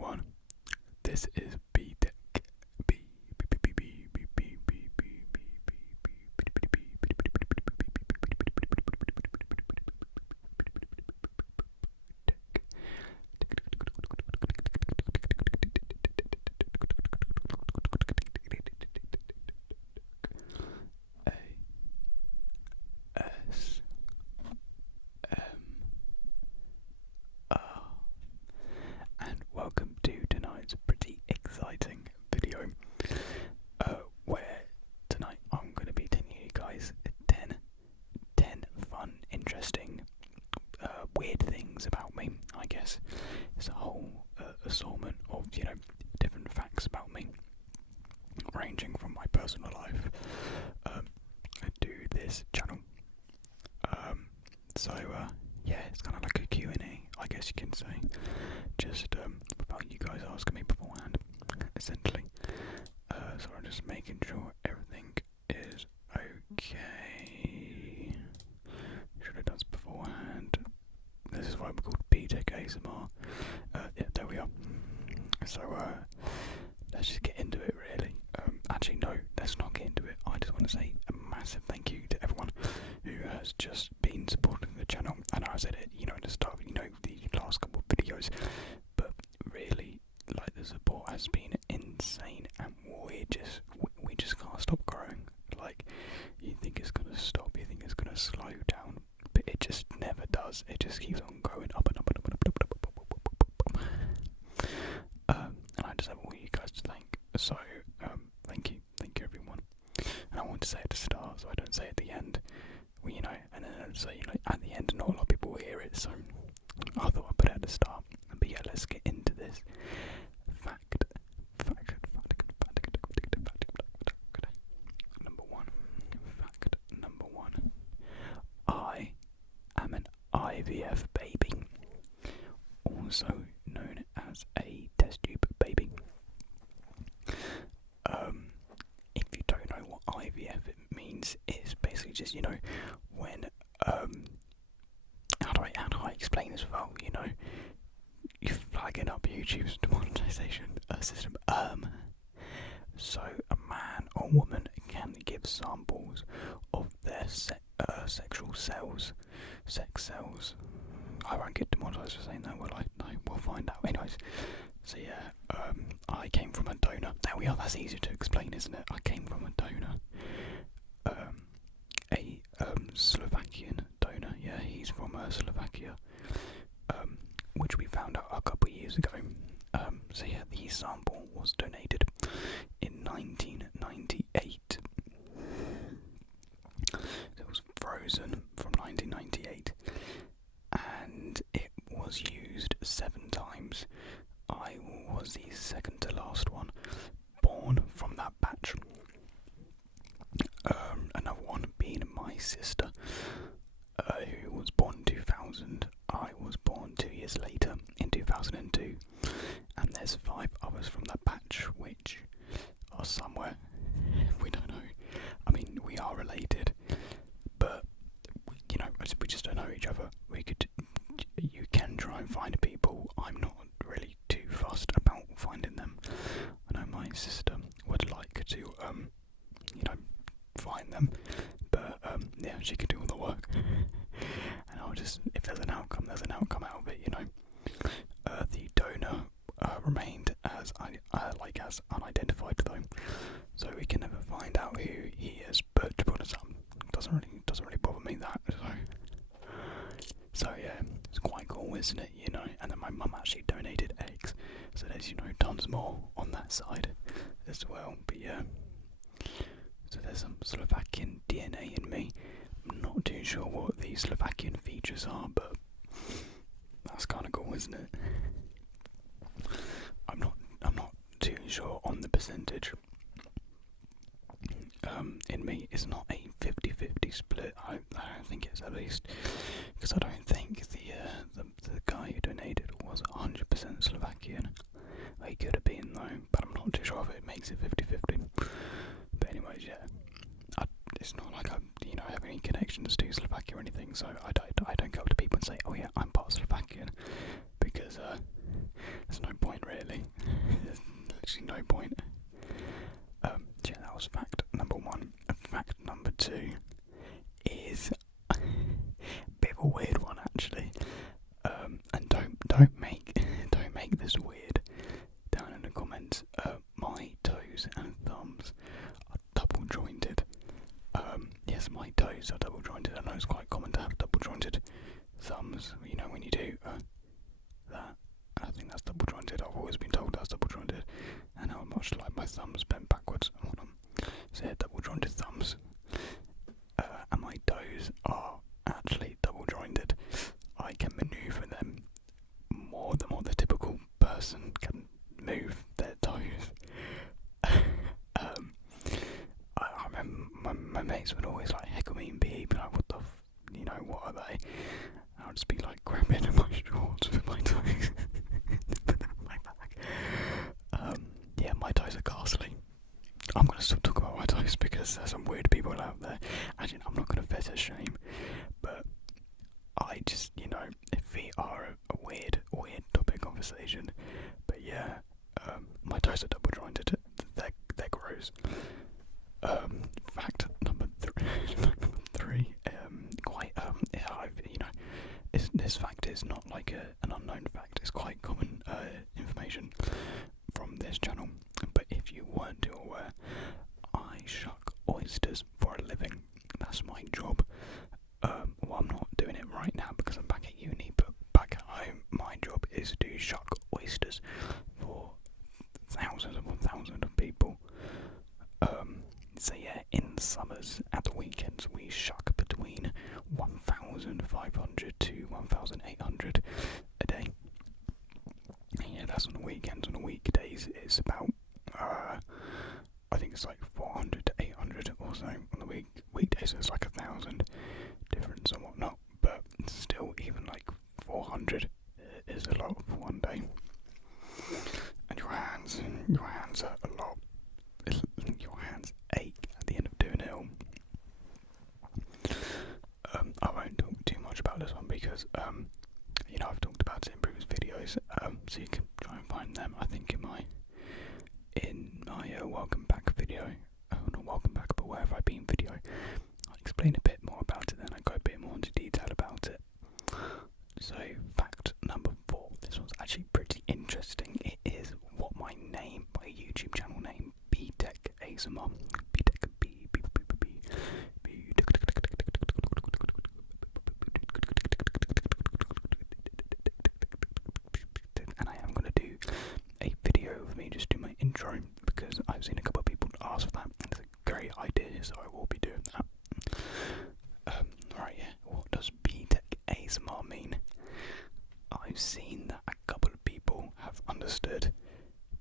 everyone. This is BtecASMR. And welcome to tonight's pretty exciting video, where tonight I'm going to be telling you guys 10 fun, interesting, weird things about me, I guess. It's a whole assortment of, different facts about me, ranging from my personal life to this channel. Yeah, it's kind of like a Q&A, I guess you can say. Just about you guys asking me beforehand, essentially. So I'm just making sure everything is okay. Should have done this beforehand. This is why we're called BtecASMR. Yeah, there we are. So let's just get into it, really. Actually, no, let's not get into it. I just want to say a massive thank you to everyone who has just been supporting the channel. I know I said it, at the start of, the last couple of videos, but really, like, the support has been insane, and we just can't stop growing. Like, you think it's gonna stop, you think it's gonna slow down, but it just never does. It just keeps on going up and up and up and up and up and up. And I just have all you guys to thank. So, thank you everyone. And I want to say at the start, so I don't say at the end. Well, and then I'd say, at the end, and not a lot of people will hear it, so I thought I'd put it at the start. But yeah, let's get into this. Fact. Number one. Fact number one. I am an IVF baby, also known as a test tube baby. If you don't know what IVF means, it's basically just, when, how do I explain this without, you flagging up YouTube's demonetization system. So a man or woman can give samples of their sexual cells, sex cells. I won't get demonetized for saying that, will I? No, we'll find out. Anyways, so yeah, I came from a donor. There we are, that's easier to explain, isn't it? I came from a donor. A Slovakian donor, yeah, he's from Slovakia, which we found out a couple of years ago. So yeah, the sample was donated in 1998. It was frozen from 1998, and it was used 7 times. I was the second to last one born from that batch. Another one being my sister, who was born in 2000. I was born 2 years later in 2002, and there's 5 others from that batch which are somewhere. We don't know. I mean, we are related, but we just don't know each other. You can try and find people. I'm not really too fussed about finding them. I know my sister would like to, find them, but yeah, she can do all the work. And I'll just, if there's an outcome, there's an outcome out of it. The donor remained as as unidentified though, so we can never find out who he is. But to be honest, doesn't really bother me that. So yeah, it's quite cool, isn't it? And then my mum actually donated eggs, so there's tons more on that side as well. But yeah, so there's some Slovakian DNA in me. I'm not too sure what the Slovakian features are, but that's kind of cool, isn't it? I'm not too sure on the percentage. In me, it's not a 50-50 split. I don't think it's, at least, because I don't think the guy who donated was 100% Slovakian. He could have been though, but I'm not too sure if it makes it 50-50. But anyways, yeah, it's not like I have any connections to Slovakia or anything, so I don't go up to people and say, oh yeah, I'm part Slovakian, because there's no point really. don't make this weird down in the comments. My toes and thumbs are double jointed. Yes, my toes are double jointed. I know it's quite common to have double jointed thumbs. You know, when you do that, I think that's double jointed. I've always been told that's double jointed, and how much like my thumbs bent backwards. Hold on. So yeah, double jointed thumbs, and my toes are actually double jointed. I can manoeuvre them more than what the typical person can move their toes. I remember my mates would always like heckle me and be like, "What the, what are they?" And I'd just be like grabbing at my shorts with my toes, put them on my back. Yeah, my toes are ghastly. I'm gonna stop talking about my toes because there's some weird people out there. Actually, I'm not gonna fetish shame, but I just, feet are a weird topic conversation. But yeah, my toes are double jointed. They're gross. Fact number three. This fact is not like an unknown fact. It's quite common information from this channel. But if you weren't too aware, I shuck oysters for a living. That's my job. Well, I'm not doing it right now because I'm back at uni, but back at home, my job is to shuck oysters for thousands upon thousands of people. So yeah, in the summers, at the weekends, we shuck between 1,500 to 1,800 a day. Yeah, that's on the weekends. On the weekdays, it's about, I think it's like 400 to 800 or so. On the weekdays, it's like 1,000 difference and whatnot. But still, even like 400 is a lot for one day. And your hands are a lot. Your hands ache at the end of doing it all. I won't talk too much about this one because I've talked about it in previous videos, so you can try and find them. I think in my welcome back video, not welcome back, but where have I been video, I'll explain a bit more about it, then I go a bit more into detail about it. So fact number 4, this one's actually pretty interesting. It is what my YouTube channel name, BtecASMR, and I am going to do a video of me just doing my intro because I've seen a couple of people ask for that, and it's a great idea, so I will be doing that. Right, yeah, what does BtecASMR mean? I've seen that a couple of people have understood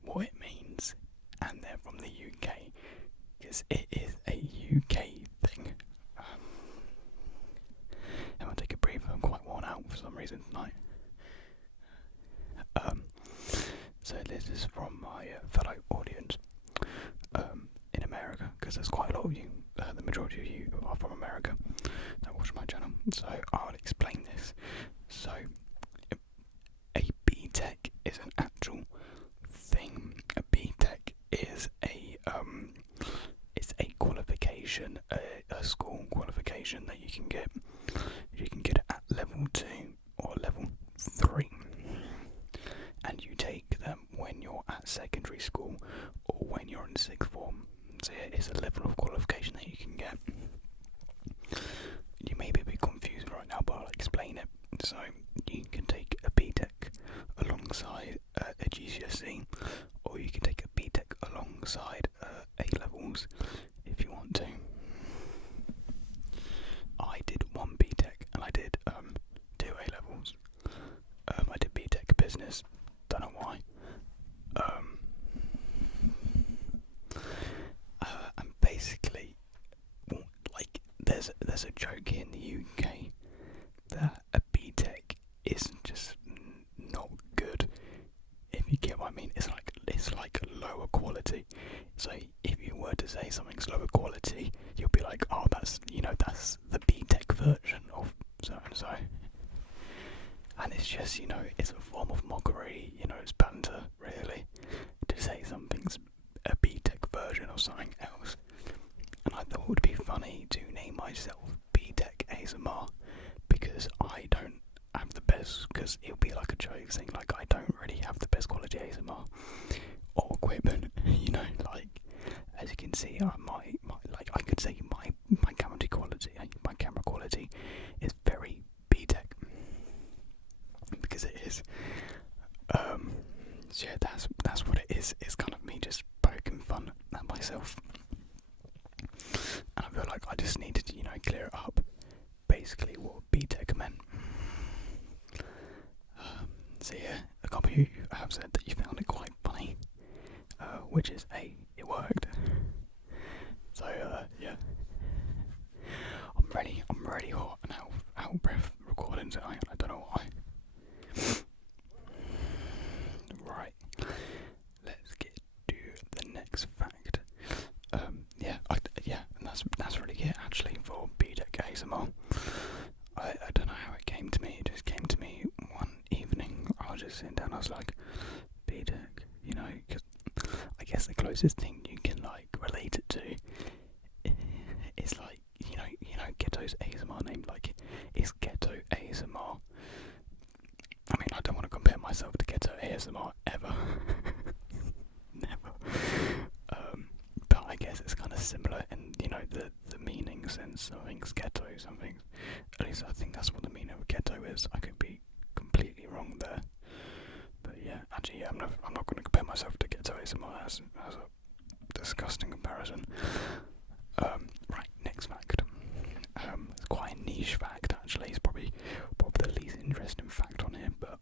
what it means, and they're from the UK, because it is a UK thing. I'm going to take a breather, I'm quite worn out for some reason tonight. So this is from my fellow audience in America, because there's quite a lot of you, the majority of you are from America that watch my channel, so I'll explain this. So a BTEC is an actual thing. A BTEC is it's a qualification, a school qualification that you can get. You can get it at level 2 or level 3, and you take them when you're at secondary school or when you're in 6th form. So yeah, it's a level of qualification that you can get. You may be a bit confused right now, but I'll explain it. So you can take a BTEC alongside a GCSE, or you can take a BTEC alongside A-levels if you want to. I did one BTEC and I did 2 A-levels. I did BTEC business, don't know why. And basically, like, there's a joke here in the UK that a BTEC is just not good. If you get what I mean, it's like lower quality. So if you were to say something's lower quality, you'll be like, oh, that's the BTEC version of so and so. And it's just, it's a form of mockery. It's banter, really, to say something's a BTEC version of something else. And I thought it would be funny to name myself BtecASMR because I don't have the best, because it would be like a joke saying like I don't really have the best quality ASMR or equipment. You know, like as you can see, I could say my camera quality is very BTEC because it is. So yeah, that's what it is. It's kind of me just poking fun at myself, and I feel like I just needed to, clear it up. Basically, what BTEC meant. So yeah, a couple of you have said that you found it quite funny, which is it worked. So yeah, I'm ready hot and out of breath recording tonight. I don't know why. Right, let's get to the next fact. And that's really it actually for BtecASMR. I don't know how it came to me. It just came to me one evening. I was just sitting down. I was like, BTEC, because I guess the closest thing you can like relate it to is like Ghetto's ASMR name. Like, it's Ghetto ASMR. I mean, I don't want to compare myself to Ghetto ASMR ever. Never. But I guess it's kind of similar in, the meanings, and something's ghetto, something's, at least I think that's what the meaning of ghetto is. I could be completely wrong there. But yeah, actually, I'm not going to compare myself to Ghetto ASMR as a disgusting comparison. Right, next fact. It's quite a niche fact actually. It's probably the least interesting fact on here, but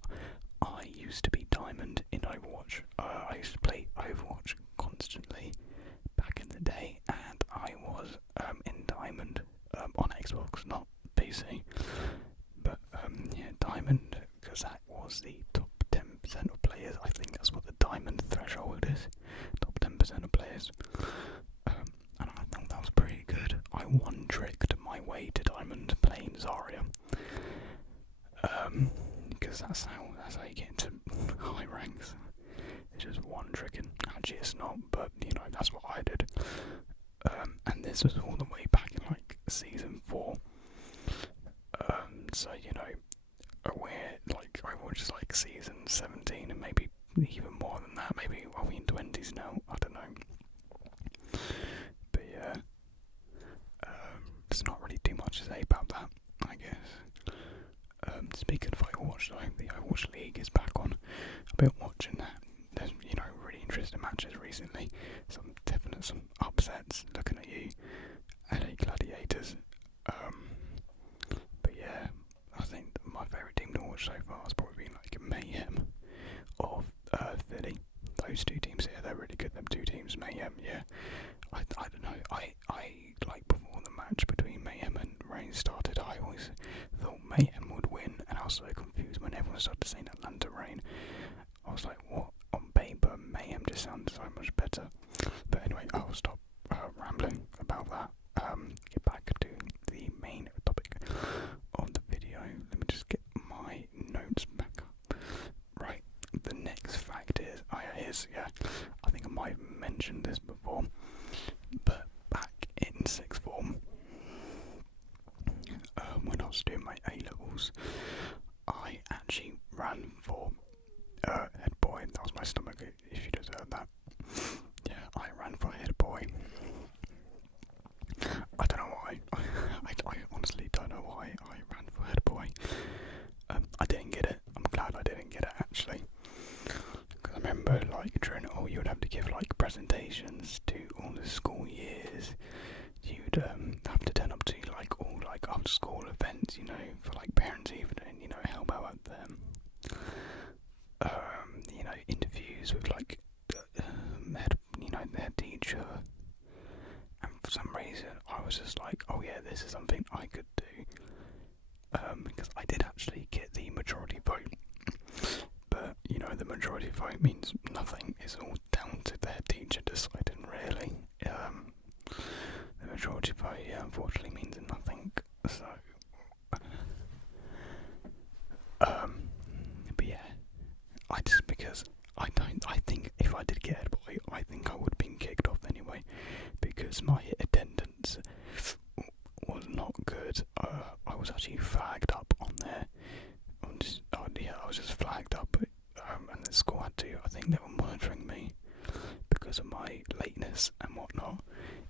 I used to be Diamond in Overwatch. I used to play Overwatch constantly back in the day, and I was in Diamond on Xbox, not PC. But yeah, Diamond, because that was the top 10% of players. I think that's what the Diamond threshold is. Top 10% of players. And I think that was pretty good. I one-tricked my way to Diamond playing Zarya. Because that's how you get into high ranks. It's just one-tricking. Actually, it's not, but that's what I did. And this was all the way back in like season 4. So we're like I was like season 17, and maybe even more than that. Maybe are we in 20s now? I don't know. But yeah, there's not really too much to say about that, I guess. Speaking of Overwatch though, the Overwatch League is back on. I've been watching that. There's really interesting matches recently. Some upsets. Looking at you, LA Gladiators. But yeah, I think my favourite team to watch so far has probably been like Mayhem or Philly. Those two teams here, they're really good. Them two teams, Mayhem. Yeah, I don't know. I like before the match between Mayhem and Reign started, I always thought Mayhem would win, and I was so confused when everyone started saying Atlanta Reign. I was like, what? On paper, Mayhem just sounds so much better. But anyway, I'll stop rambling about that. Get back to the main topic of the video. Let me just get my notes back up. Right, the next fact is, I think I might have mentioned this before, but back in sixth form, when I was doing my A-levels, I actually ran for head boy. That was my stomach, if you just heard that. Yeah, I ran for head boy. I don't know why. I honestly don't know why I ran for head boy. I didn't get it. I'm glad I didn't get it actually. Because I remember like during it all, you would have to give like presentations to all the school years. You'd have to turn up to like all like after school events, for like parents evening, help out them. Interviews with like their teacher, and for some reason I was just like, oh yeah, this is something I could do, because I did actually get the majority vote, but the majority vote means nothing. It's all down to their teacher deciding, really. The majority vote, yeah, unfortunately means nothing. So but yeah, I think if I did get head boy, I think I would have been kicked off anyway, because my attendance was not good. I was actually flagged up on there. I was just flagged up to. I think they were monitoring me because of my lateness and whatnot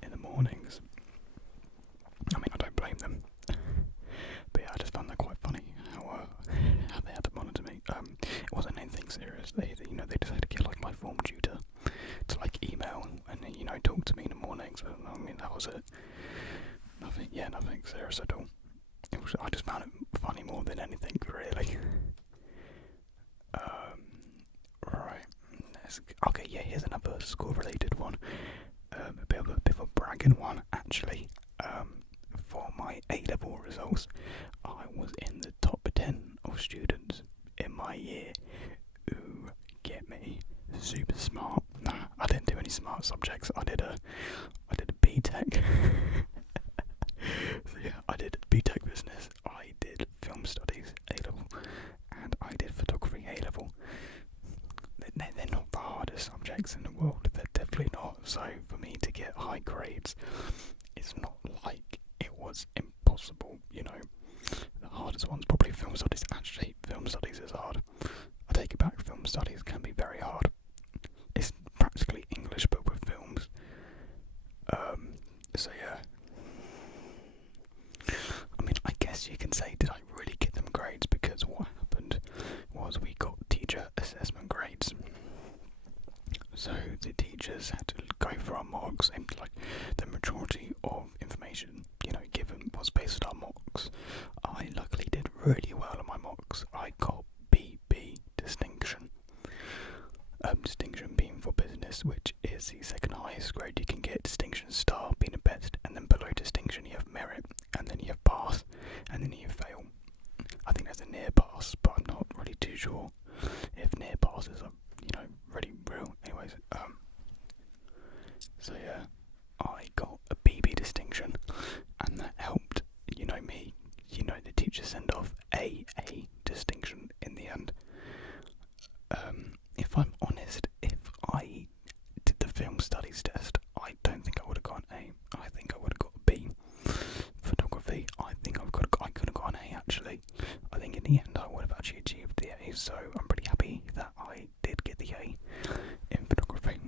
in the mornings. I mean, I don't blame them. But yeah, I just found that quite funny how they had to monitor me. It wasn't anything serious. They decided to get like my form tutor to like email and talk to me in the mornings. But I mean, that was it. Nothing serious at all. I just found it funny more than anything, really. Right. Okay, yeah, here's another school-related one. A bit of a bragging one, actually. For my A-level results, I was in the top 10 of students in my year who get me super smart. Nah, I didn't do any smart subjects. I did a BTec. So yeah, I did BTec business. I did film studies A-level, and I did photography A-level. They're not the hardest subjects in the world. They're definitely not. So for me to get high grades, it's not like it was impossible. The hardest one's probably film studies. Actually, film studies is hard. I take it back. Film studies can be very hard. It's practically English but with films. So yeah. I mean, I guess you can say, did I really get them grades? Because what happened was we got teacher assessment grades. So the teachers had to go for our mocks, and like the majority of information, given was based on our mocks. I luckily did really well on my mocks. I got BB distinction. Distinction being for business, which is the second highest grade you can get. Distinction star being the best, and then below distinction you have merit, and then you have pass, and then you have fail. I think there's a near pass, but I'm not really too sure if near passes are, really real. Anyways, so yeah, I got a BB distinction, and that helped. Me, the teacher send off a distinction in the end. If I'm honest, if I did the film studies test, I don't think I would have got an A. I think I would have got a B. Photography, I think I could have got an A actually. I think in the end I would have actually achieved the A, so I'm pretty happy that I did get the A in photography.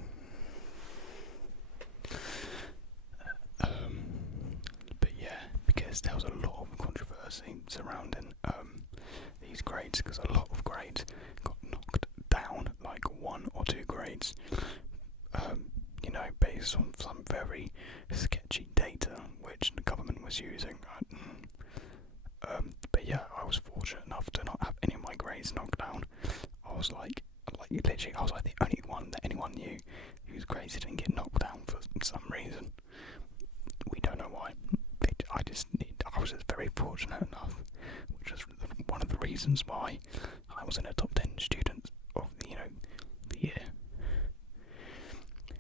But yeah, because there was a lot of controversy surrounding these grades, because a lot of grades got knocked down, like 1 or 2 grades, based on some very sketchy data which the government was using. But yeah, I was fortunate enough to not have any of my grades knocked down. I was like literally, I was like the only one that anyone knew whose grades didn't get knocked down for some reason. We don't know why. I was just very fortunate enough, which is one of the reasons why I was in the top 10 students of the year.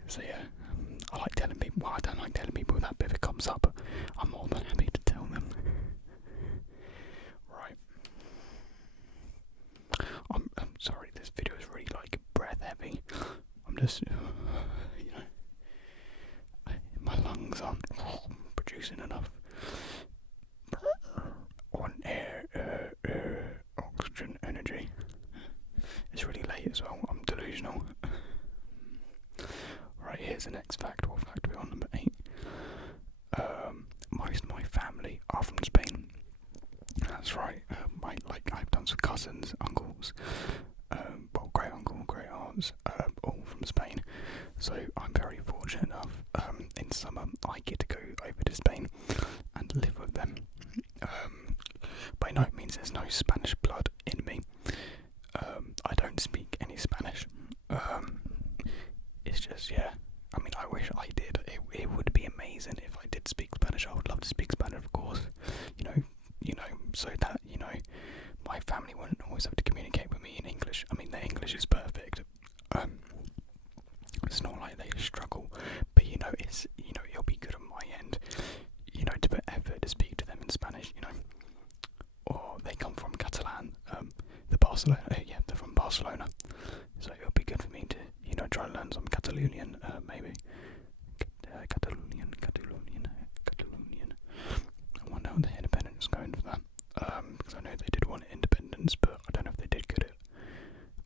So yeah, I like telling people. Well, I don't like telling people that, but if it comes up, I'm more than happy to tell them. Right. I'm sorry, this video is really like breath heavy. I'm just, my lungs aren't producing enough on air, oxygen, energy. It's really late as well. I'm delusional. Right, here's the next fact. What fact are we on? Number 8. Most of my family are from Spain. That's right. I've done some cousins, uncles, great uncle, great aunts, all from Spain. So I'm very fortunate enough. In summer, I get to go over to Spain and live with them. By no means there's no Spanish blood in me. I don't speak any Spanish. It's just, yeah. I mean, I wish I did. It would be amazing if I did speak Spanish. I would love to speak Spanish, of course. So that, my family wouldn't always have to communicate with me in English. I mean, their English is perfect. It's not like they struggle, but it'll be good on my end, to put effort to speak to them in Spanish, or they come from Catalan, they're from Barcelona, so it'll be good for me to, try to learn some Catalonian, maybe. Catalonian. I wonder how the independence is going for that, because I know they did want independence, but I don't know if they did get it,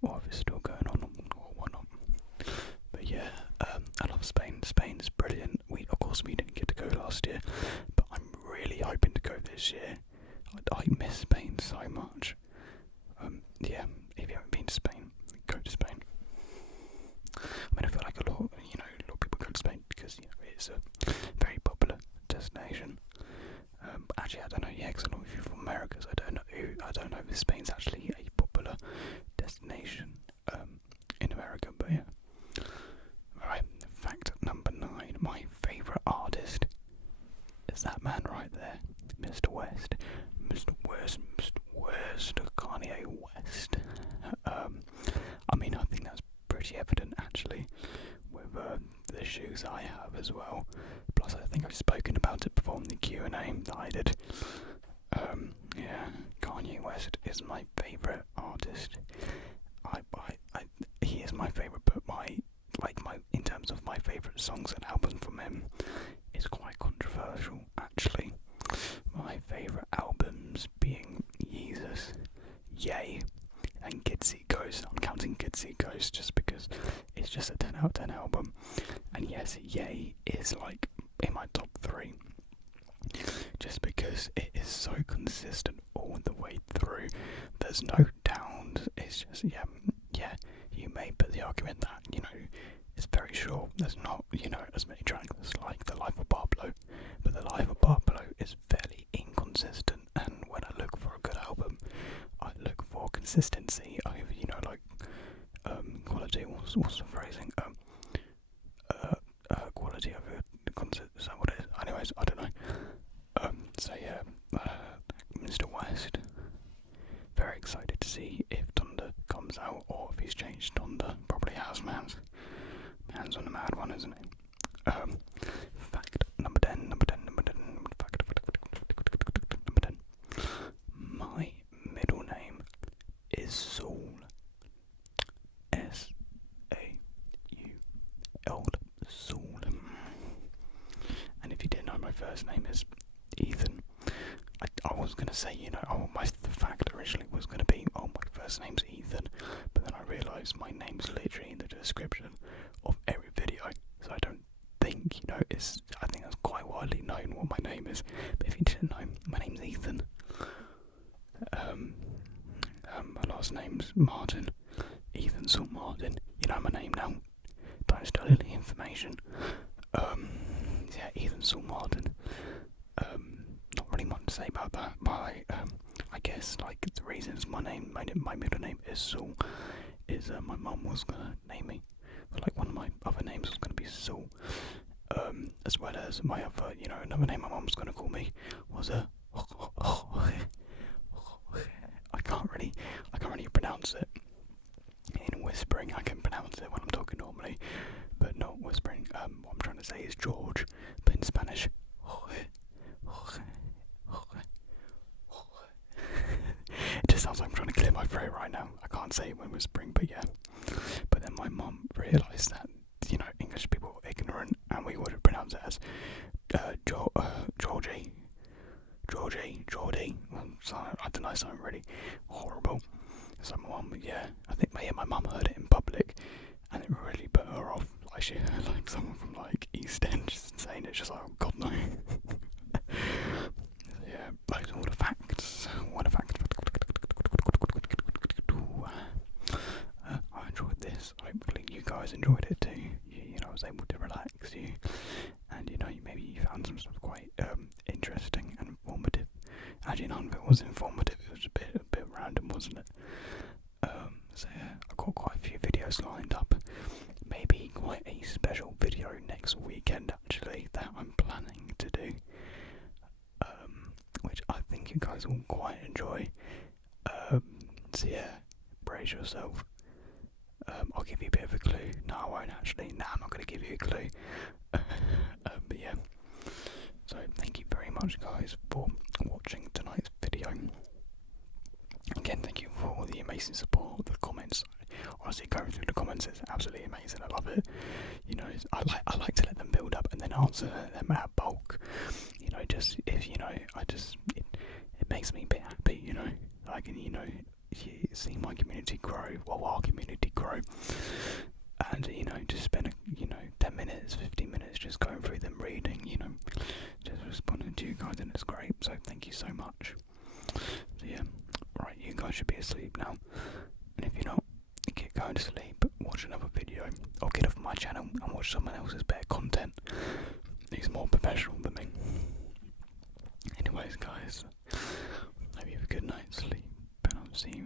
or if it's still going on, or this year. I miss Spain so much. Yeah, if you haven't been to Spain, go to Spain. I mean, I feel like a lot of people go to Spain because it's a very popular destination. But actually, I don't know. Yeah, because a lot of you from America, so I don't know if Spain's actually a popular destination in America. But yeah. Alright, fact number 9. My favourite artist is that man right there, Mr. West. Mr. West, Kanye West. I mean, I think that's pretty evident actually with the shoes I have as well. Plus, I think I've spoken about it before in the Q&A that I did. Yeah, Kanye West is my favourite artist. He is my favourite, but in terms of my favourite songs and albums from him, it's quite controversial actually. My favourite albums being Yeezus, Yay, and Kids See Ghosts. I'm counting Kids See Ghosts just because it's just a 10 out of 10 album. And yes, Yay is like in my top 3. Just because it is so consistent all the way through. There's no downs. It's just yeah. You may put the argument that it's very short. There's not as many tracks like The Life of Pablo, but The Life of Pablo is fairly inconsistent. And when I look for a good album, I look for consistency over quality. What's the phrasing? Quality over consistency. Is that what it is? Anyways, I don't know. So yeah, Mr. West. Very excited to see if Thunder comes out or if he's changed Thunder. Probably has, man's on the mad one, isn't it? Fact number 10. Number 10. My middle name is Saul. S-A-U-L. Saul. And if you didn't know, my first name is Ethan. I was going to say, the fact originally was going to be, my first name's Ethan, but then I realised my name's literally in the description of every video, so I don't think, I think that's quite widely known what my name is. But if you didn't know, my name's Ethan. My last name's Martin. Ethan Saul Martin. You know my name now. Don't steal any information. Yeah, Ethan Saul Martin. Not really much to say about that. I guess the reasons my middle name is Saul is my mum was gonna name me. One of my other names was gonna be Saul. As well as my other, another name my mum was gonna call me was I can't really pronounce it. In whispering, I can pronounce it when I'm talking normally, but not whispering. What I'm trying to say is George, but in Spanish. It just sounds like I'm trying to clear my throat right now. I can't say it when whispering, but yeah. But then my mum realised that, English people were ignorant and we would pronounce it as Georgie. I don't know, something really horrible. So my mum, my mum heard it in public and it really put her off. She heard someone from East End just saying it, just oh god no. Yeah, those are all the facts. What a fact. I enjoyed this. Hopefully you guys enjoyed it too. I was able to relax you, and maybe you found some stuff quite interesting and informative. Actually, none of it was informative. It was a bit random, wasn't it? So yeah, I've got quite a few videos lined up. Maybe quite a special video next weekend actually that I'm planning to do. Which I think you guys will quite enjoy. So yeah, brace yourself. I'll give you a bit of a clue. No, I won't actually. No, I'm not going to give you a clue. But yeah. So thank you very much, guys, for watching tonight's video. Again, thank you for all the amazing support, the comments. Honestly, going through the comments is absolutely amazing. I love it. I like to let them build up and then answer them at bulk. It makes me a bit happy. I can see my community grow, our community grow. and just spend 10 minutes, 15 minutes just going through them, reading, just responding to you guys, and it's great. So thank you so much. So yeah, right, you guys should be asleep now, and if you're not, get going to sleep, watch another video, or get off my channel and watch someone else's better content. He's more professional than me. Anyways, guys, hope you have a good night's sleep, and I'll see you